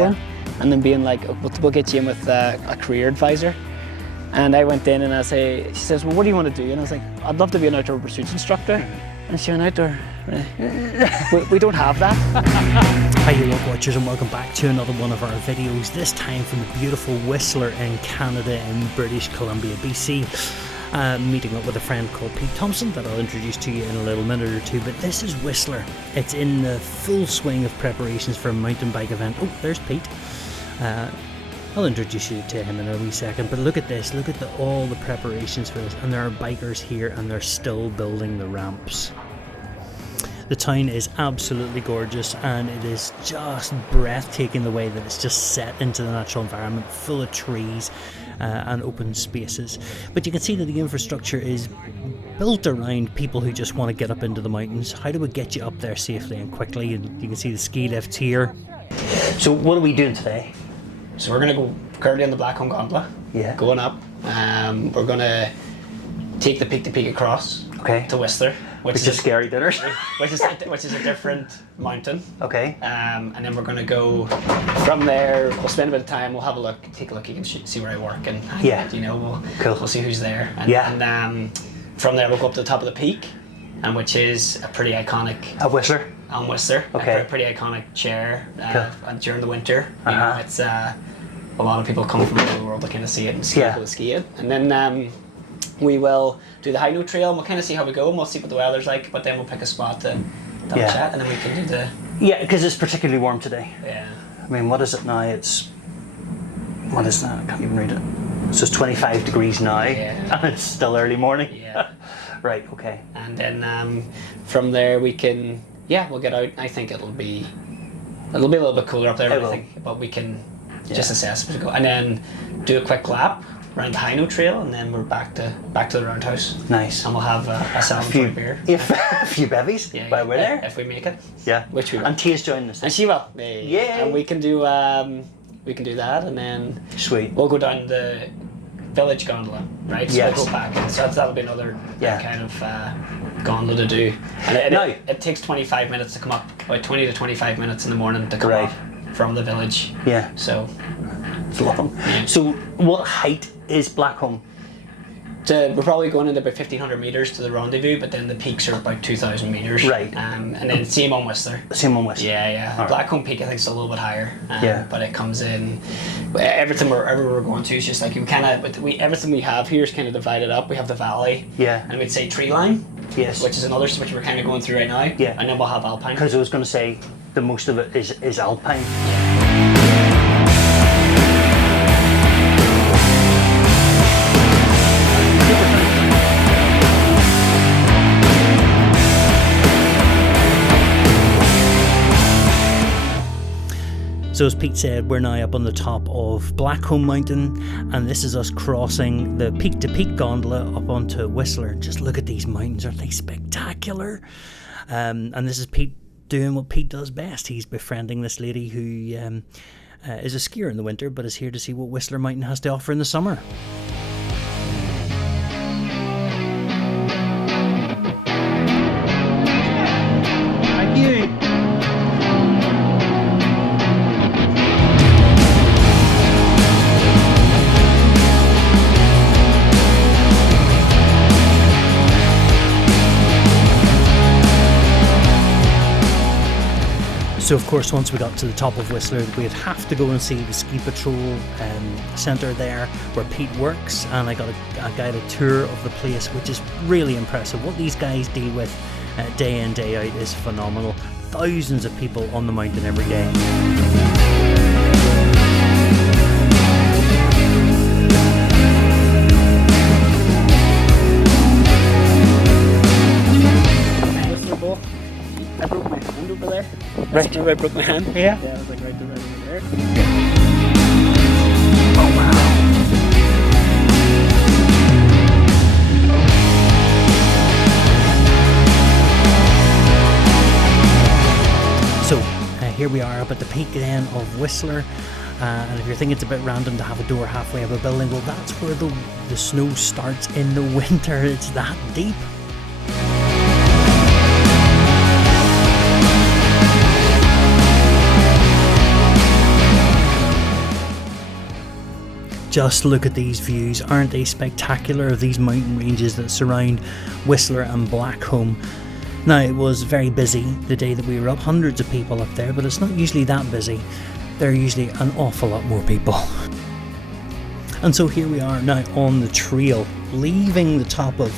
going, and then being like, we'll get you in with a career advisor. And I went in and she says, well, what do you want to do? And I was like, I'd love to be an outdoor pursuits instructor. And she went, outdoor? we don't have that. Hi you Walkwatchers, and welcome back to another one of our videos, this time from the beautiful Whistler in Canada in British Columbia, BC. Meeting up with a friend called Pete Thompson that I'll introduce to you in a little minute or two, but this is Whistler. It's in the full swing of preparations for a mountain bike event. Oh, there's Pete. I'll introduce you to him in a wee second, but look at this, look at all the preparations for this, and there are bikers here and they're still building the ramps. The town is absolutely gorgeous, and it is just breathtaking the way that it's just set into the natural environment, full of trees and open spaces. But you can see that the infrastructure is built around people who just want to get up into the mountains. How do we get you up there safely and quickly? And you can see the ski lifts here. So what are we doing today? So we're going to go currently on the Blackcomb Gondola, going up. We're going to take the peak-to-peak across to Whistler. Which is scary dinners. which is a different mountain. Okay. And then we're going to go from there. We'll spend a bit of time. We'll have a look, take a look. You can see where I work, and we'll see who's there. And from there we'll go up to the top of the peak, and which is a pretty iconic. At Whistler. On Whistler. Okay. A pretty iconic chair. And during the winter, you know, it's a lot of people come from all over the world to kind of see it and ski it. And then we will do the high note trail, and we'll kind of see how we go, and we'll see what the weather's like, but then we'll pick a spot to have a chat, and then we can do the... Yeah, because it's particularly warm today. Yeah. I mean, what is it now? What is that? I can't even read it. So it's 25 degrees now, and it's still early morning. Yeah. Right, okay. And then from there we can, we'll get out. I think it'll be a little bit cooler up there, I think, but we can just assess as we go. And then do a quick lap around the High Note Trail, and then we're back to the roundhouse. Nice. And we'll have a celebratory beer. A few bevies while we're there. If we make it. Yeah. Which we will. And Tia's joining us. And she will. Yeah. And we can do that, and then sweet. We'll go down the village gondola, right? So we'll go back, and so that'll be another kind of gondola to do. And it takes 25 minutes to come up, about 20 to 25 minutes in the morning to come up from the village. Yeah. So it's long. Yeah. So what height is Blackcomb? We're probably going into about 1,500 metres to the rendezvous, but then the peaks are about 2,000 metres. Right. And then same on Whistler. Same on Whistler. Yeah. Right. Blackcomb Peak I think is a little bit higher. But it comes in. Everywhere we're going to is just like everything we have here is kind of divided up. We have the valley. Yeah. And we'd say treeline. Yes. Which is which we're kind of going through right now. Yeah. And then we'll have alpine. Because I was going to say the most of it is alpine. So as Pete said, we're now up on the top of Blackcomb Mountain, and this is us crossing the peak-to-peak gondola up onto Whistler. Just look at these mountains, aren't they spectacular? And this is Pete doing what Pete does best. He's befriending this lady who is a skier in the winter, but is here to see what Whistler Mountain has to offer in the summer. Thank you. So of course, once we got to the top of Whistler, we'd have to go and see the ski patrol centre there where Pete works, and I got a guided tour of the place, which is really impressive. What these guys deal with day in, day out is phenomenal. Thousands of people on the mountain every day. I broke my hand over there. Right. Remember I broke my hand? Yeah. Yeah, I was like right over there. Oh wow. So here we are up at the peak then of Whistler. And if you're thinking it's a bit random to have a door halfway up a building, well, that's where the snow starts in the winter. It's that deep. Just look at these views. Aren't they spectacular, of these mountain ranges that surround Whistler and Blackcomb? Now, it was very busy the day that we were up, hundreds of people up there, but it's not usually that busy. There are usually an awful lot more people. And so here we are now on the trail, leaving the top of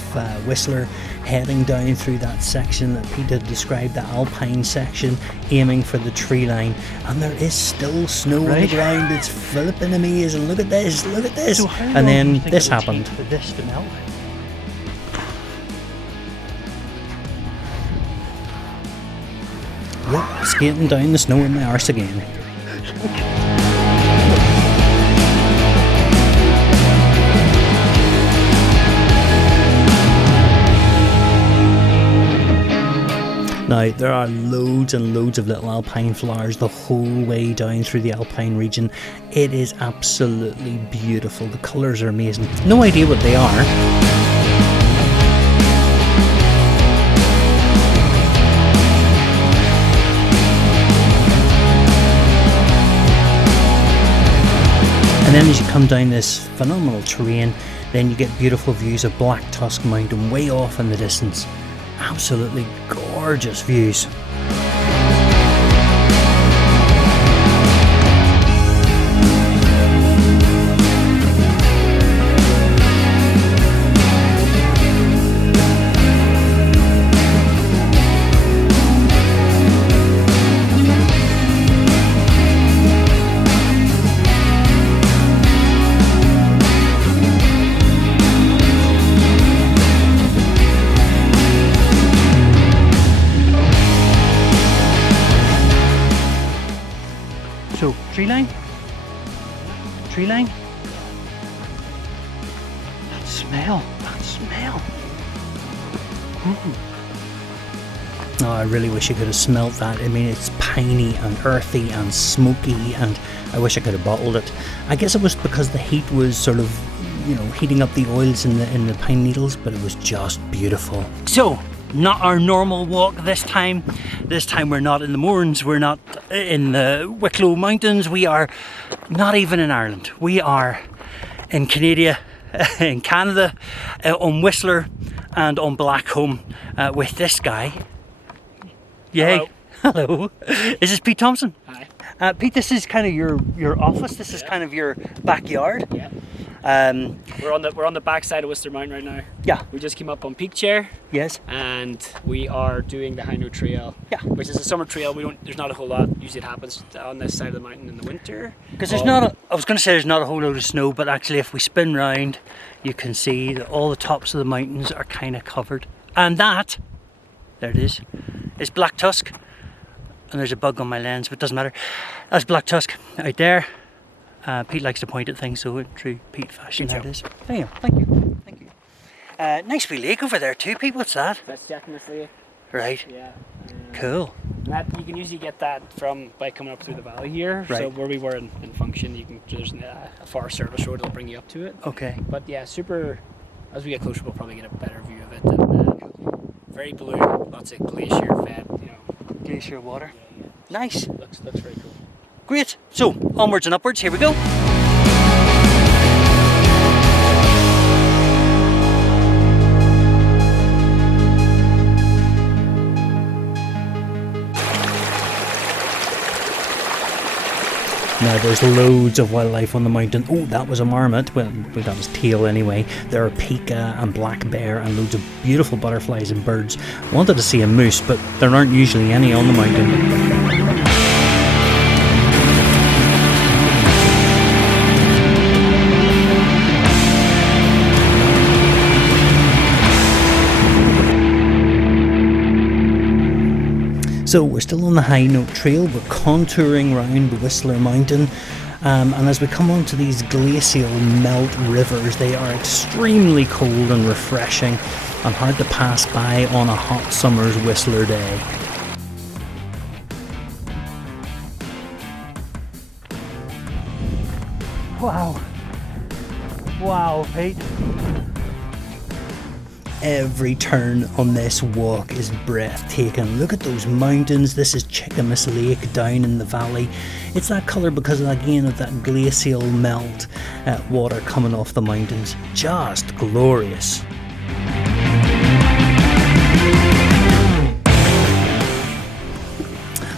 Whistler, heading down through that section that Pete had described, the alpine section, aiming for the tree line. And there is still snow on the ground. It's flipping amazing. Look at this, look at this. So and then this happened. For this to melt? Yep, skating down the snow in my arse again. Now, there are loads and loads of little alpine flowers the whole way down through the alpine region. It is absolutely beautiful. The colours are amazing. No idea what they are. And then as you come down this phenomenal terrain, then you get beautiful views of Black Tusk Mountain way off in the distance. Absolutely gorgeous views. So, tree line? Tree line? That smell, that smell. Oh, I really wish I could have smelt that. I mean, it's piney and earthy and smoky, and I wish I could have bottled it. I guess it was because the heat was sort of, you know, heating up the oils in the pine needles, but it was just beautiful. So, not our normal walk this time. This time we're not in the Mournes, we're not in the Wicklow Mountains, we are not even in Ireland. We are in Canada, on Whistler and on Blackcomb with this guy. Yay. Hello. Is this Pete Thompson? Hi. Pete, this is kind of your office, this is kind of your backyard. Yeah. We're on the back side of Whistler Mountain right now. Yeah. We just came up on Peak Chair. Yes. And we are doing the High Note Trail. Yeah. Which is a summer trail. There's not a whole lot. Usually it happens on this side of the mountain in the winter. Because there's not I was going to say there's not a whole load of snow, but actually if we spin round, you can see that all the tops of the mountains are kind of covered. And that, there it is Black Tusk. And there's a bug on my lens, but it doesn't matter. That's Black Tusk out there. Pete likes to point at things, so in true Pete fashion, there it is. There you go. Thank you. Thank you. Nice wee lake over there too, Pete. What's that? That's definitely. Right. Yeah. Cool. That you can usually get that by coming up through the valley here. Right. So where we were in Function, there's a Forest Service road that'll bring you up to it. Okay. But yeah, super. As we get closer, we'll probably get a better view of it. And, very blue, lots of glacier fed, Glacier water. Yeah. Nice. Looks very cool. Great. So onwards and upwards. Here we go. Now there's loads of wildlife on the mountain. Oh, that was a marmot. Well, that was teal anyway. There are pika and black bear and loads of beautiful butterflies and birds. Wanted to see a moose, but there aren't usually any on the mountain. So we're still on the High Note Trail, we're contouring round the Whistler Mountain, and as we come onto these glacial melt rivers, they are extremely cold and refreshing and hard to pass by on a hot summer's Whistler day. Wow. Wow, Pete. every turn on this walk is breathtaking. Look at those mountains. This is Chicamus Lake down in the valley. It's that colour because, again, of that glacial melt water coming off the mountains. Just glorious.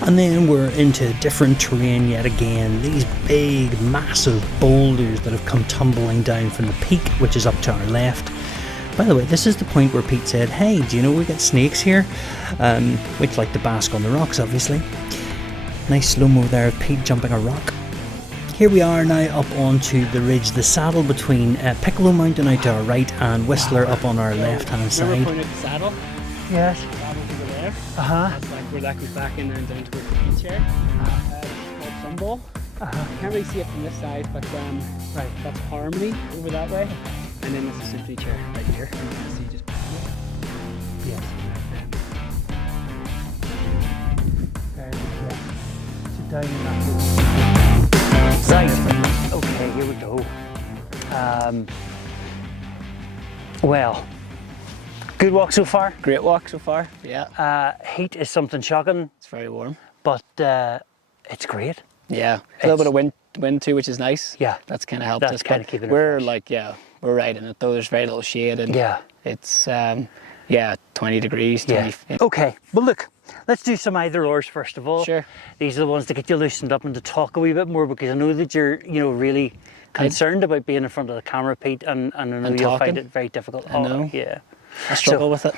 And then we're into different terrain yet again. These big, massive boulders that have come tumbling down from the peak, which is up to our left. By the way, this is the point where Pete said, hey, do you know we got snakes here? We'd like to bask on the rocks, obviously. Nice slow-mo there of Pete jumping a rock. Here we are now up onto the ridge, the saddle between Piccolo Mountain out to our right and Whistler up on our left-hand side. Remember pointing out the saddle? Yes. The saddle's over there. Uh-huh. Where that goes back in and down towards the beach here. It's called Sunball. You can't really see it from this side, but right, that's Harmony over that way. And then this is Symphony Chair right here. And you can see just Yes. Very good. So down in that right. Okay, here we go. Well, good walk so far. great walk so far. Yeah. Heat is something shocking, It's very warm. but it's great. Yeah. A little bit of wind too, which is nice. Yeah. That's kind of helped That's us. kinda But keeping it we're fresh. like, we're right in it though. There's very little shade and Yeah. it's 20 degrees. Yeah. 20, Okay, well look, let's do some either ors first of all. Sure. These are the ones to get you loosened up and to talk a wee bit more, because I know that you're, really concerned about being in front of the camera, Pete, and I know And you'll talking. find it very difficult. I know. Yeah. I struggle with it.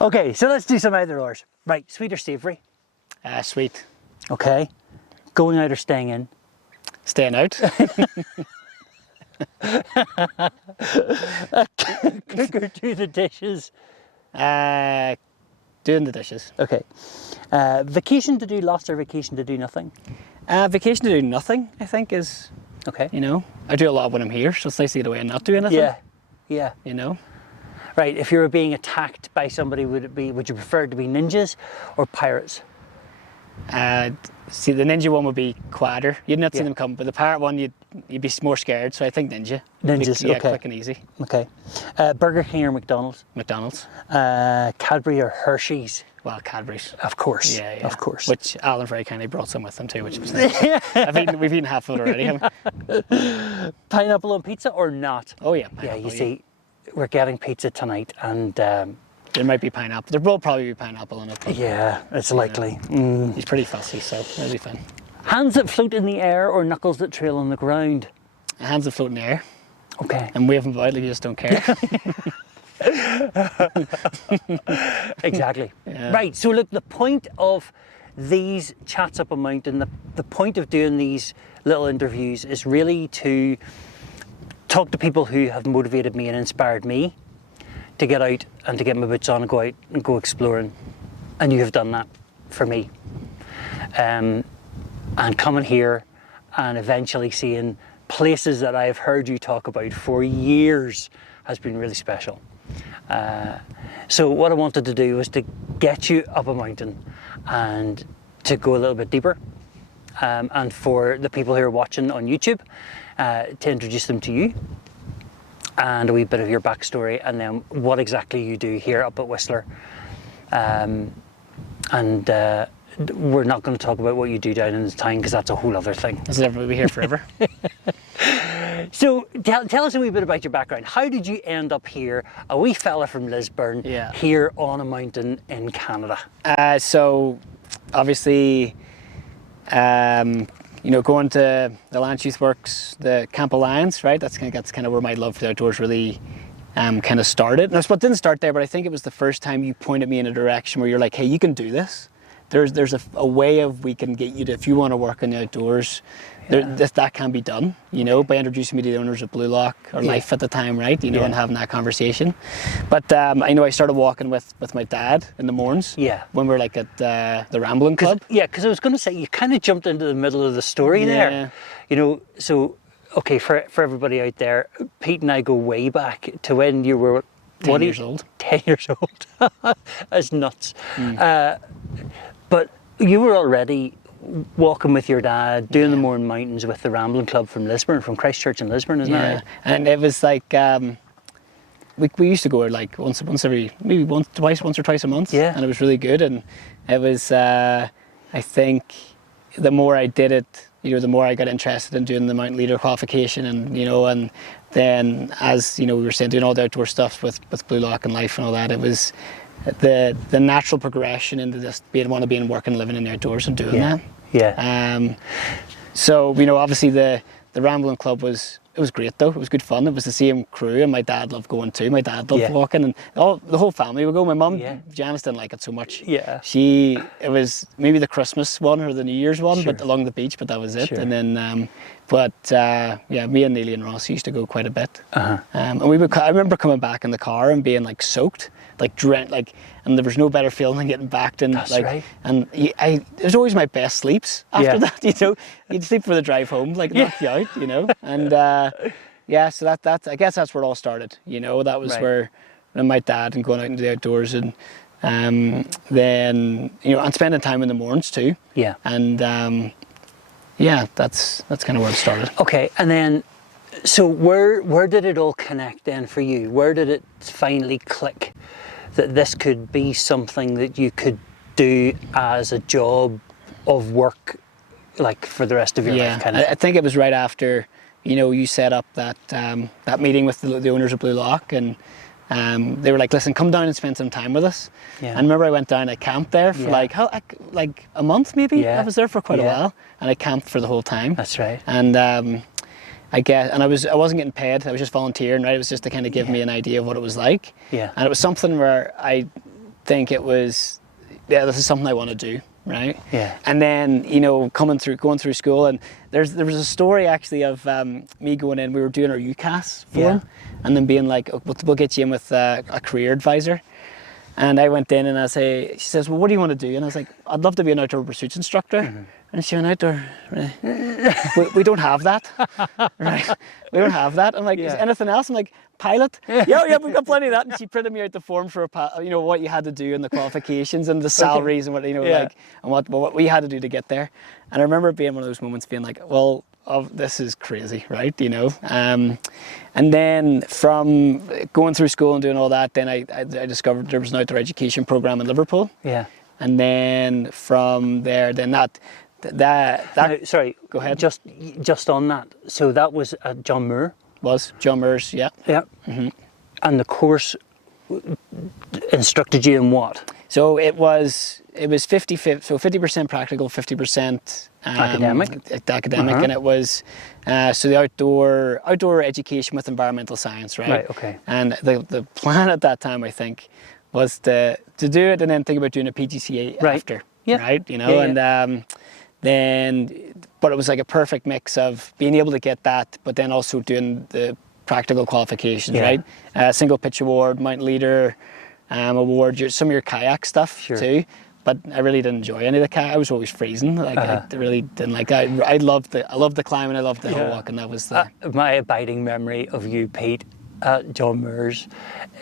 Okay, so let's do some either ors. Right, sweet or savoury? Sweet. Okay. Going out or staying in? Staying out. Cook or do the dishes? Doing the dishes. Okay. Vacation to do lots or vacation to do nothing? Vacation to do nothing, I think, is, Okay. I do a lot when I'm here, so it's nice to get away and not do anything. Yeah. Yeah. Right, if you were being attacked by somebody, would you prefer it to be ninjas or pirates? See, the ninja one would be quieter. You'd not see Yeah. them come, but the pirate one, you'd be more scared. So I think ninja. Ninjas, Yeah, okay. quick and easy. Okay. Burger King or McDonald's? McDonald's. Cadbury or Hershey's? Well, Cadbury's. Of course. Yeah. Of course. Which Alyn very kindly brought some with them too, which was nice. We've eaten half of it already. haven't we? Pineapple on pizza or not? Oh yeah. Yeah, pineapple, you see, we're getting pizza tonight, and There might be pineapple. There will probably be pineapple in it. But yeah, it's likely. Mm. he's pretty fussy, so it'll be fine. Hands that float in the air or knuckles that trail on the ground? Hands that float in the air Okay. and wave them about like you just don't care. Exactly. Yeah. Right, so look, the point of these chats up a mountain, the point of doing these little interviews is really to talk to people who have motivated me and inspired me to get out and to get my boots on and go out and go exploring. And you have done that for me. And coming here and eventually seeing places that I've heard you talk about for years has been really special. So what I wanted to do was to get you up a mountain and to go a little bit deeper. And for the people who are watching on YouTube, to introduce them to you and a wee bit of your backstory, and then what exactly you do here up at Whistler. We're not going to talk about what you do down in the town, because that's a whole other thing. This is everybody be here forever. So tell us a wee bit about your background. How did you end up here, a wee fella from Lisburn, Yeah. here on a mountain in Canada? So obviously, going to the Lance Youth Works, the Camp Alliance, right? That's kind of where my love for the outdoors really kind of started. And it didn't start there, but I think it was the first time you pointed me in a direction where you're like, hey, you can do this. There's a way of we can get you to, if you want to work in the outdoors, that can be done, by introducing me to the owners of Blue Lock or Life at the time, right? And having that conversation. But I started walking with my dad in the mornings. Yeah. When we were like at the Rambling Club. Because I was going to say, you kind of jumped into the middle of the story there. So, okay, for everybody out there, Pete and I go way back to when you were 10 years old. 10 years old. That's nuts. But you were already walking with your dad, doing the Mourne Mountains with the Rambling Club from Lisburn, from Christchurch in Lisburn, isn't that right? And it was like, we used to go like once every, maybe once or twice a month. Yeah. And it was really good. And it was, I think the more I did it, the more I got interested in doing the mountain leader qualification, and and then as we were saying, doing all the outdoor stuff with Blue Lock and Life and all that, it was the natural progression into just want to be in working, living in the outdoors and doing that. Yeah. So obviously the Rambling Club was great though. It was good fun. It was the same crew, and my dad loved going too. My dad loved walking, and the whole family would go. My mum, Janice, didn't like it so much. Yeah. It was maybe the Christmas one or the New Year's one, but along the beach. But that was it. Sure. And then, me and Neely and Ross used to go quite a bit. And I remember coming back in the car and being like soaked, like drenched, and there was no better feeling than getting back in. That's right. And it was always my best sleeps after that. You'd sleep for the drive home, like knock you out, And so that I guess that's where it all started. That was where my dad and going out into the outdoors, and then and spending time in the mornings too. Yeah. And that's kind of where it started. Okay, and then so where did it all connect then for you? Where did it finally click that this could be something that you could do as a job of work, like for the rest of your life? Kind of. I think it was right after you set up that meeting with the owners of Blue Lock, and they were like, listen, come down and spend some time with us. Yeah. And I remember I went down, I camped there for like a month maybe. Yeah. I was there for quite a while, and I camped for the whole time. That's right. And I wasn't getting paid. I was just volunteering, right? It was just to kind of give me an idea of what it was like. Yeah. And it was something where I think it was, this is something I want to do, right? Yeah. And then going through school, and there was a story actually of me going in. We were doing our UCAS form, and then being like, we'll get you in with a career advisor. And I went in, and she says, well, what do you want to do? And I was like, I'd love to be an outdoor pursuits instructor. Mm-hmm. And she went, outdoor, we don't have that, right? We don't have that. I'm like, is anything else? I'm like, pilot? Yeah, we've got plenty of that. And she printed me out the form for what you had to do and the qualifications and the salaries and what, like, and what we had to do to get there. And I remember it being one of those moments being like, well, this is crazy, right? And then from going through school and doing all that, then I discovered there was an outdoor education program in Liverpool. Yeah. And then from there, then that. Now, sorry, go ahead. Just on that. So that was at John Moore. Was John Moore's, yeah. Yeah. Mm-hmm. And the course instructed you in what? So it was 50-50, so 50% practical, 50% academic, and it was so the outdoor education with environmental science, right? Right. Okay. And the plan at that time, I think, was to do it and then think about doing a PGCE after, right? And but it was like a perfect mix of being able to get that, but then also doing the practical qualifications, right? Single pitch award, mountain leader award, some of your kayak stuff too. But I really didn't enjoy any of the kayak. I was always freezing. I really didn't like that. I loved the climbing. I loved the hill walking. That was my abiding memory of you, Pete, at John Moore's.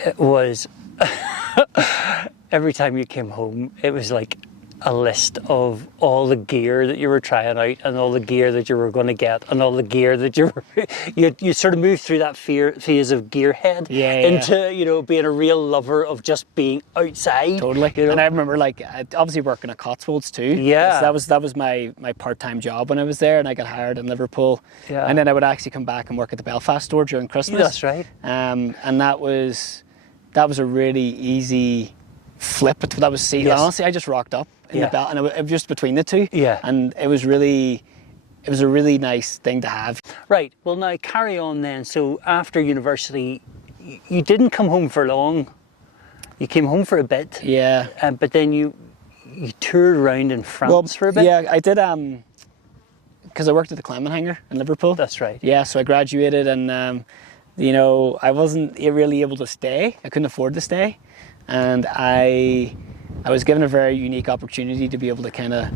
It was every time you came home, it was like a list of all the gear that you were trying out and all the gear that you were going to get and all the gear that you sort of moved through that phase of gearhead into being a real lover of just being outside. Totally. And I remember obviously working at Cotswolds too. Yeah. So that was my part-time job when I was there, and I got hired in Liverpool. Yeah. And then I would actually come back and work at the Belfast store during Christmas. That's right. And that was a really easy flip. That was honestly, I just rocked up in the belt, and it was just between the two. Yeah. And it was a really nice thing to have. Right. Well, now carry on then. So after university, you didn't come home for long. You came home for a bit. Yeah. But then you toured around in France for a bit. Yeah, I did. Because I worked at the climbing hangar in Liverpool. That's right. Yeah. So I graduated, and I wasn't really able to stay. I couldn't afford to stay. And I was given a very unique opportunity to be able to kind of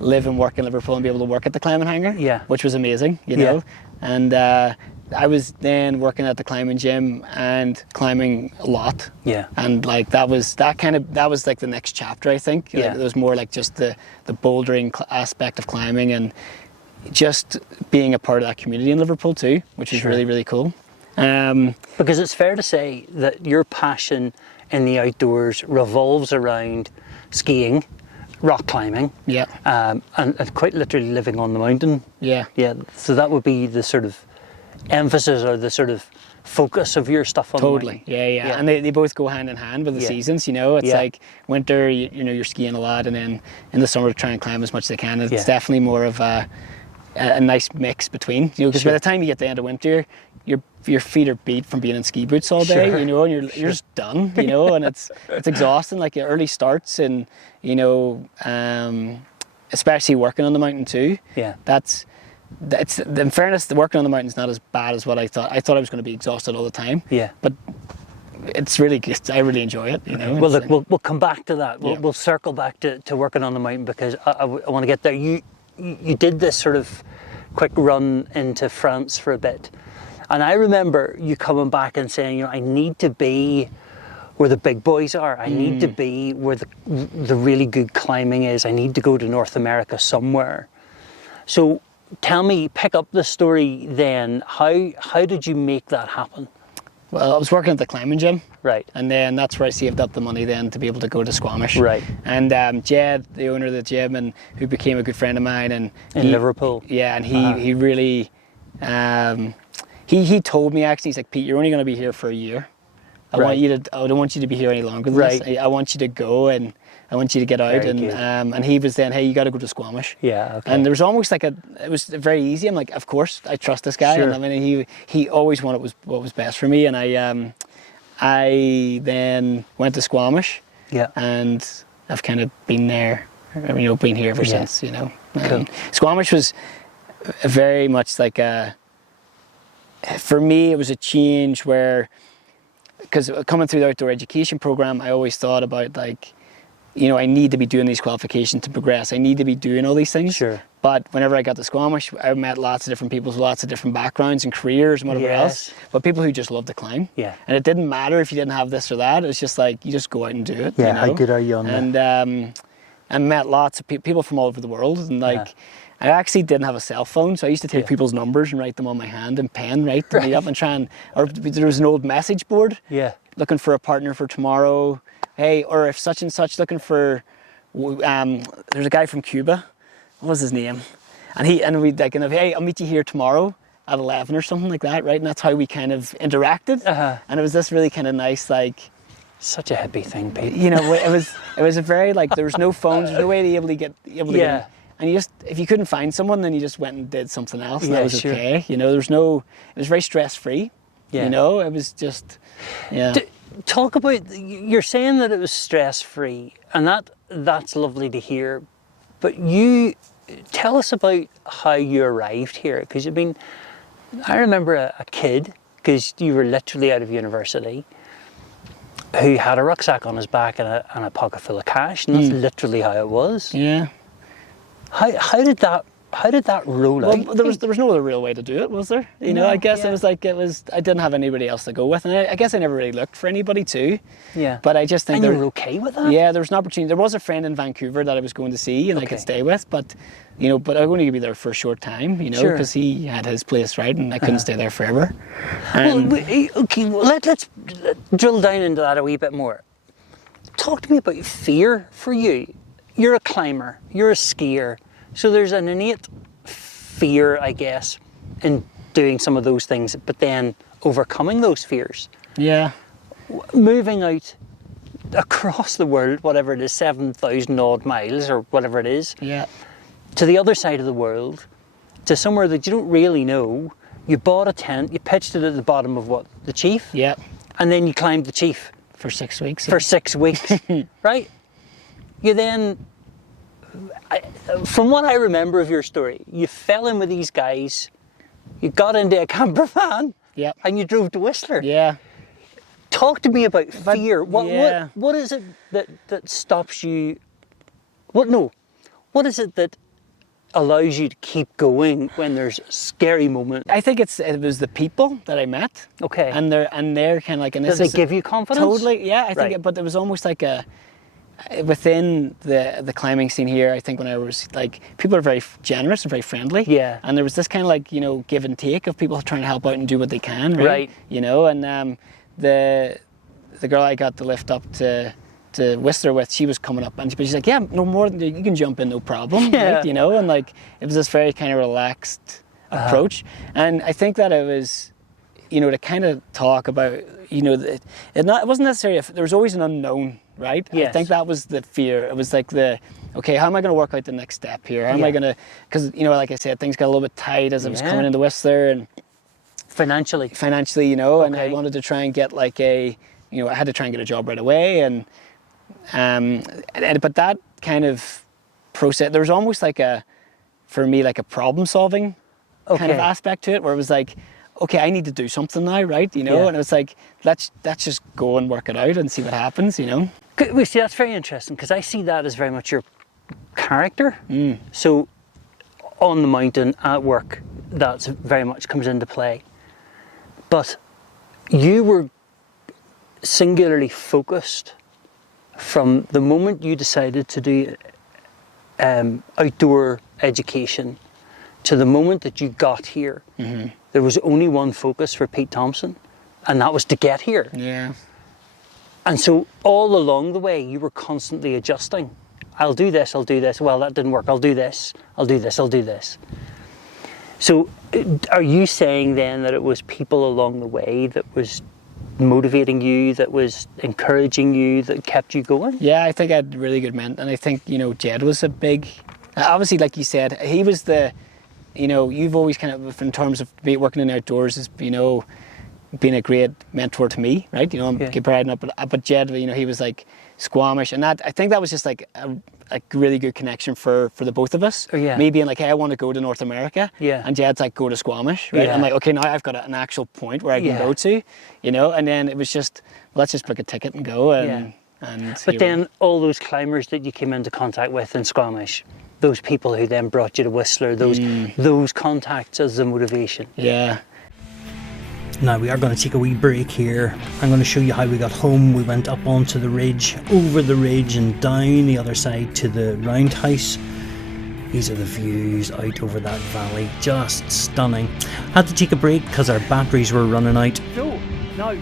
live and work in Liverpool and be able to work at the climbing hangar, which was amazing, you know. And I was then working at the climbing gym and climbing a lot. Yeah. And that was like the next chapter, I think. Yeah. It was more like just the bouldering aspect of climbing and just being a part of that community in Liverpool too, which is really, really cool. Because it's fair to say that your passion in the outdoors revolves around skiing, rock climbing, Yeah. and quite literally living on the mountain. Yeah. Yeah, so that would be the sort of emphasis or the sort of focus of your stuff on the Totally. mountain. Yeah. And they both go hand in hand with the Yeah. seasons, you know. It's Yeah. like winter, you know, you're skiing a lot, and then in the summer try and climb as much as they can. It's Yeah. definitely more of a nice mix between, you know, because by the time you get to the end of winter, your feet are beat from being in ski boots all day, Sure. you know, and you're just done, you know, and it's exhausting, like the early starts, and you know, especially working on the mountain too. Yeah. It's in fairness, the working on the mountain's not as bad as what I thought. I thought I was going to be exhausted all the time. Yeah. But it's really good. I really enjoy it, you know. Well, look, we'll come back to that. Yeah. We'll circle back to working on the mountain, because I want to get there. You did this sort of quick run into France for a bit, and I remember you coming back and saying, you know, I need to be where the big boys are. I need to be where the really good climbing is. I need to go to North America somewhere. So tell me, pick up the story then. How did you make that happen? Well, I was working at the climbing gym. Right. And then that's where I saved up the money then to be able to go to Squamish. Right. And Jed, the owner of the gym, and who became a good friend of mine, and In Liverpool. Yeah, and he really, he told me actually, he's like, Pete, you're only going to be here for a year. I don't want you to be here any longer than Right. this. I want you to go, and I want you to get out. Very good. And he was then, hey, you got to go to Squamish. Yeah. Okay. And there was almost like it was very easy. I'm like, of course, I trust this guy. Sure. And I mean, he always wanted what was best for me. And I then went to Squamish. Yeah. And I've kind of been there, you know, been here ever since, you know. Cool. Squamish was very much like for me, it was a change where, because coming through the outdoor education program, I always thought about, like, you know, I need to be doing these qualifications to progress. I need to be doing all these things. Sure. But whenever I got to Squamish, I met lots of different people with lots of different backgrounds and careers and whatever Yes. else. But people who just love to climb. Yeah. And it didn't matter if you didn't have this or that. It's just like, you just go out and do it. Yeah, you know? how good are you on that? And I met lots of people from all over the world. And like, I actually didn't have a cell phone, so I used to take people's numbers and write them on my hand and pen, right? To meet up and try and, or there was an old message board. Yeah. Looking for a partner for tomorrow. Hey, or if such and such, looking for, there's a guy from Cuba. What was his name? And we'd like, hey, I'll meet you here tomorrow at 11 or something like that, right? And that's how we kind of interacted. And it was this really kind of nice, like, Such a hippie thing, Pete. you know, it was a very, like, there was no phones, there's no way to be able to get and you just, if you couldn't find someone, then you just went and did something else, and that was sure. okay. You know, it was very stress free. Yeah. You know, it was just, Talk about, you're saying that it was stress free, and that's lovely to hear. But you tell us about how you arrived here, because I remember a kid, because you were literally out of university, who had a rucksack on his back and a pocket full of cash, and that's literally how it was. Yeah. How did that roll out? Well, there was no other real way to do it, was there? You know, I guess it was I didn't have anybody else to go with, and I guess I never really looked for anybody too. Yeah. But I just think And you were okay with that? Yeah, there was an opportunity. There was a friend in Vancouver that I was going to see and I could stay with, but I was only going to be there for a short time, you know, Sure. because he had his place, right, and I couldn't stay there forever. Let's drill down into that a wee bit more. Talk to me about fear for you. You're a climber, you're a skier, so there's an innate fear, I guess, in doing some of those things, but then overcoming those fears. Yeah. Moving out across the world, whatever it is, 7,000 odd miles or whatever it is, Yeah. to the other side of the world, to somewhere that you don't really know. You bought a tent, you pitched it at the bottom of the Chief? Yeah. And then you climbed the Chief. For 6 weeks. For 6 weeks, right? You then, from what I remember of your story, you fell in with these guys, you got into a camper van, and you drove to Whistler. Yeah. Talk to me about fear. yeah. What is it that stops you? What is it that allows you to keep going when there's scary moments? I think it was the people that I met. Okay. And they're kind of like, and Does it give you confidence? Totally, yeah. I think, Right. but it was almost like within the climbing scene here, I think when I was like, people are very generous and very friendly. Yeah. And there was this kind of like, you know, give and take of people trying to help out and do what they can. Right. You know, and the girl I got the lift up to Whistler with, she was coming up, but she's like, yeah, no more than you can jump in, no problem. Yeah. Right? You know, and like it was this very kind of relaxed approach. And I think that it was, you know, to kind of talk about, you know, it wasn't necessarily, there was always an unknown, right? Yes. I think that was the fear. It was like okay, how am I going to work out the next step here? How am I going to, because, you know, like I said, things got a little bit tight as I was coming into Whistler and Financially, you know, and Okay. I wanted to try and get like I had to try and get a job right away. But that kind of process, there was almost like for me, like a problem solving kind of aspect to it, where it was like, okay, I need to do something now, right? You know, Yeah. and it was like, let's just go and work it out and see what happens, you know? We see that's very interesting, because I see that as very much your character. So on the mountain, at work, that's very much comes into play. But you were singularly focused from the moment you decided to do outdoor education to the moment that you got here. There was only one focus for Pete Thompson, and that was to get here. Yeah. And so all along the way, you were constantly adjusting. I'll do this, I'll do this. Well, that didn't work. I'll do this, I'll do this, I'll do this. So are you saying then that it was people along the way that was motivating you, that was encouraging you, that kept you going? Yeah, I think I had really good men. And I think, you know, Jed was a big, obviously, like you said, he was you know, you've always kind of, in terms of working in outdoors, has, you know, been a great mentor to me, right? You know, I'm providing up, but Jed, you know, he was like Squamish, and that, I think that was just like a really good connection for the both of us. Oh, yeah. Me being like, hey, I want to go to North America, and Jed's like, go to Squamish, right? Yeah. I'm like, okay, now I've got an actual point where I can go to, you know, and then it was just, well, let's just book a ticket and go, But then all those climbers that you came into contact with in Squamish, those people who then brought you to Whistler, those contacts as the motivation. Yeah. Now we are going to take a wee break here. I'm going to show you how we got home. We went up onto the ridge, over the ridge and down the other side to the roundhouse. These are the views out over that valley, just stunning. Had to take a break because our batteries were running out. So now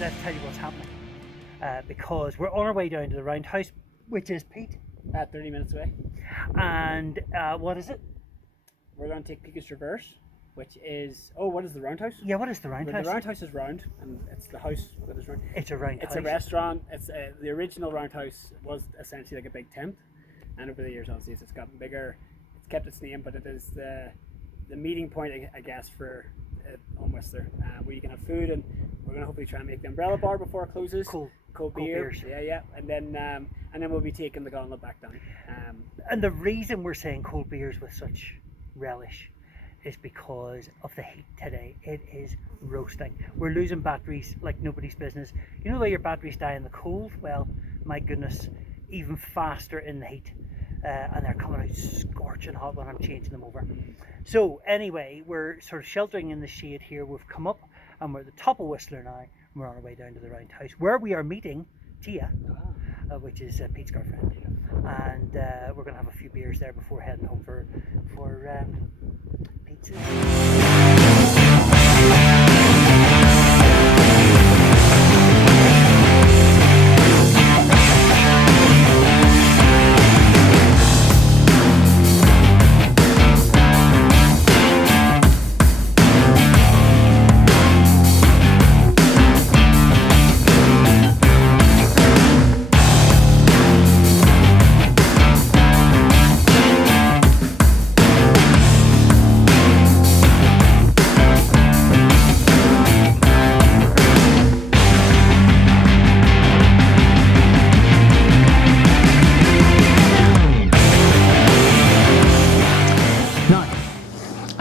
let's tell you what's happening, because we're on our way down to the roundhouse, which is Pete. 30 minutes away. And what is it? We're going to take Picus Traverse, which is, what is the roundhouse? Yeah, what is the roundhouse? The roundhouse is round, and it's the house that is round. It's a roundhouse. It's a restaurant. It's the original roundhouse was essentially like a big tent, and over the years, obviously, it's gotten bigger. It's kept its name, but it is the meeting point, I guess, for on Whistler, where you can have food, and we're going to hopefully try and make the umbrella bar before it closes. Cold beer. Beers. Yeah, and then we'll be taking the gauntlet back down. And the reason we're saying cold beers with such relish is because of the heat today. It is roasting. We're losing batteries like nobody's business. You know the way your batteries die in the cold? Well, my goodness, even faster in the heat. And they're coming out scorching hot when I'm changing them over. So anyway, we're sort of sheltering in the shade here. We've come up and we're at the top of Whistler now. We're on our way down to the roundhouse, where we are meeting Tia, which is Pete's girlfriend, and we're going to have a few beers there before heading home for pizza.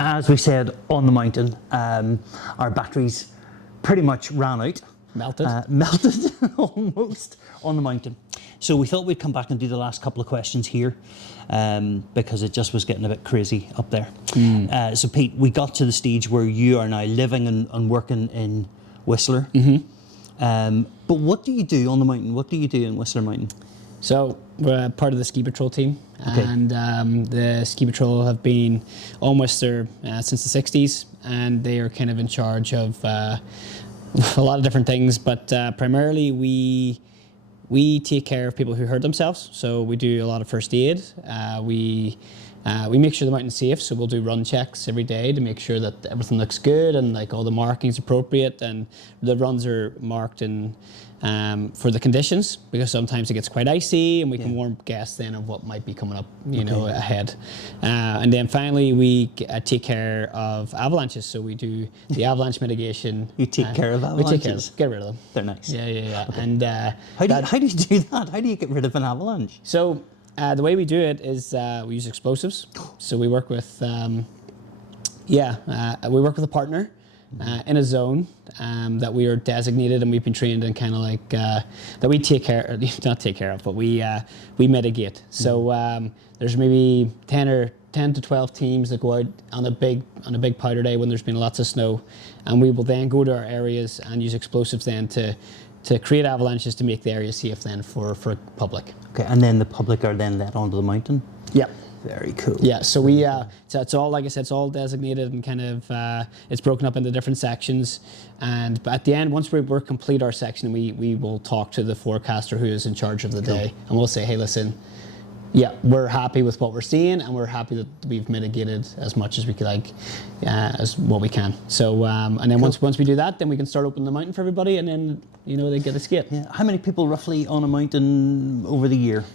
As we said, on the mountain, our batteries pretty much ran out. Melted almost on the mountain. So we thought we'd come back and do the last couple of questions here, because it just was getting a bit crazy up there. So Pete, we got to the stage where you are now living and working in Whistler. But what do you do on the mountain? What do you do in Whistler Mountain? So we're part of the ski patrol team, Okay. and the ski patrol have been almost there since the 60s, and they are kind of in charge of a lot of different things, but primarily we take care of people who hurt themselves. So we do a lot of first aid. We make sure the mountain's safe, so we'll do run checks every day to make sure that everything looks good and like all the markings appropriate, and the runs are marked in for the conditions, because sometimes it gets quite icy, and we can warn guests then of what might be coming up, you know, ahead. And then finally we take care of avalanches. So we do the avalanche mitigation. You take care of avalanches? We take care of them, get rid of them. They're nice. Yeah. Okay. And how do you do that? How do you get rid of an avalanche? so the way we do it is we use explosives. So we work with, we work with a partner in a zone that we are designated, and we've been trained in kind of like that we take care, or not take care of, but we mitigate. So there's maybe 10 to 12 teams that go out on a big powder day when there's been lots of snow, and we will then go to our areas and use explosives then to create avalanches to make the area safe then for public. Okay, and then the public are then let onto the mountain? Yeah. Very cool. Yeah, so so it's all, like I said, it's all designated, and kind of it's broken up into different sections. And at the end, once we're complete our section, we will talk to the forecaster who is in charge of the day, and we'll say, hey, listen, yeah, we're happy with what we're seeing, and we're happy that we've mitigated as much as we could, like as what we can. So and then once we do that, then we can start opening the mountain for everybody, and then they get to skate. Yeah. How many people roughly on a mountain over the year?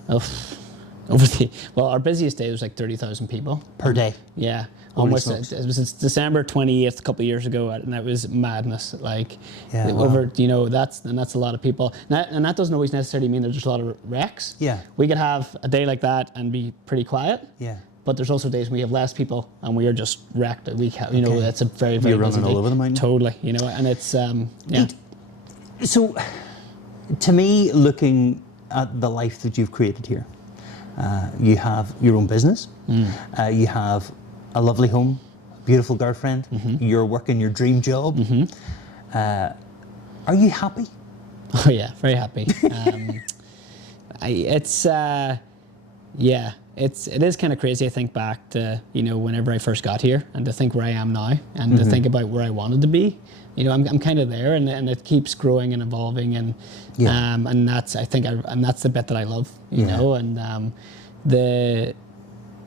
Our busiest day was like 30,000 people Per day? Yeah, Holy almost. smokes. It was December 20th, a couple of years ago, and that was madness. Like, Yeah, over, that's a lot of people. And that doesn't always necessarily mean there's just a lot of wrecks. Yeah. We could have a day like that and be pretty quiet. Yeah. But there's also days when we have less people and we are just wrecked. That's a very, very You're busy running all day. over the mountain? Totally, and it's yeah. So, to me, looking at the life that you've created here, you have your own business, you have a lovely home, beautiful girlfriend, you're working your dream job. Are you happy? Oh yeah, very happy. It is kind of crazy. I think back to whenever I first got here, and to think where I am now, and to think about where I wanted to be. I'm kind of there, and it keeps growing and evolving, and that's that's the bit that I love.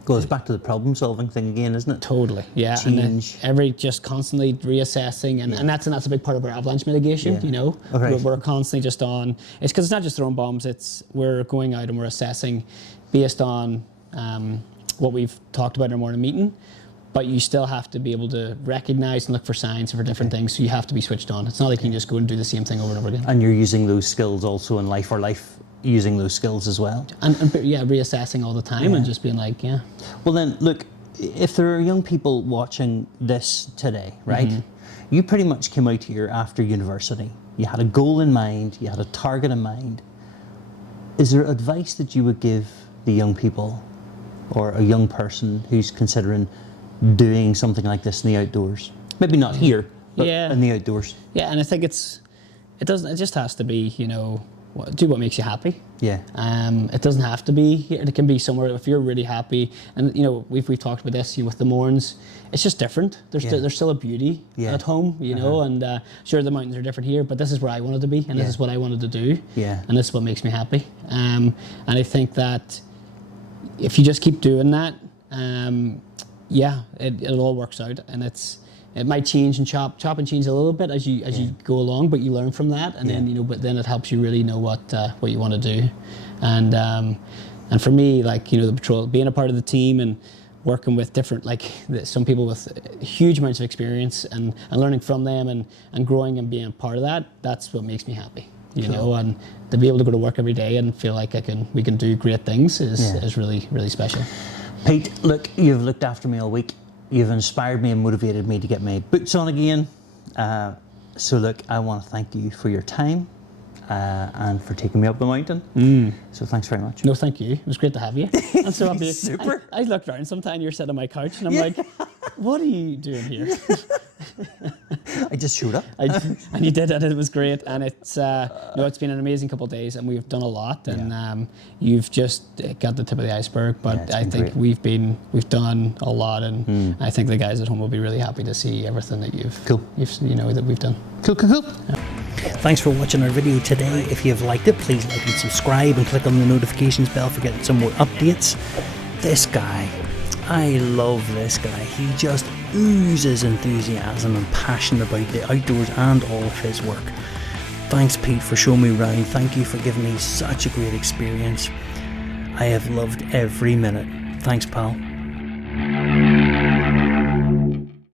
Goes back to the problem solving thing again, isn't it? Totally, yeah. Change. And just constantly reassessing, and that's a big part of our avalanche mitigation. Okay. We're constantly just on. It's because it's not just throwing bombs. We're going out and we're assessing based on what we've talked about in our morning meeting. But you still have to be able to recognize and look for signs for different things. So you have to be switched on. It's not like you can just go and do the same thing over and over again. And you're using those skills also in life, or life using those skills as well. And reassessing all the time and just being like, yeah. Well then, look, if there are young people watching this today, right? You pretty much came out here after university. You had a goal in mind, you had a target in mind. Is there advice that you would give the young people, or a young person who's considering doing something like this in the outdoors? Maybe not here, but in the outdoors. Yeah, and I think it just has to be, do what makes you happy. Yeah. It doesn't have to be here. It can be somewhere if you're really happy. And we've talked about this with the Mourns. It's just different. There's still a beauty at home, and sure, the mountains are different here, but this is where I wanted to be, and this is what I wanted to do. Yeah. And this is what makes me happy. And I think that if you just keep doing that, it all works out, and it might change and chop and change a little bit as you go along, but you learn from that, and then but then it helps you really know what you want to do, and for me, the patrol, being a part of the team and working with different some people with huge amounts of experience and learning from them and growing and being a part of that's what makes me happy. And to be able to go to work every day and feel like we can do great things is really, really special. Pete, look, you've looked after me all week. You've inspired me and motivated me to get my boots on again. So look, I want to thank you for your time and for taking me up the mountain. So thanks very much. No, thank you. It was great to have you. I'm so happy. Super. I looked around sometime, you're sitting on my couch, and I'm like, what are you doing here? I just showed up. And you did, and it was great. And it's it's been an amazing couple of days, and we've done a lot. And you've just got the tip of the iceberg. But I think we've done a lot, and I think the guys at home will be really happy to see everything that that we've done. Cool. Thanks for watching our video today. If you have liked it, please like and subscribe and click on the notifications bell for getting some more updates. This guy, I love this guy. He just oozes enthusiasm and passion about the outdoors and all of his work. Thanks, Pete, for showing me around. Thank you for giving me such a great experience. I have loved every minute. Thanks, pal.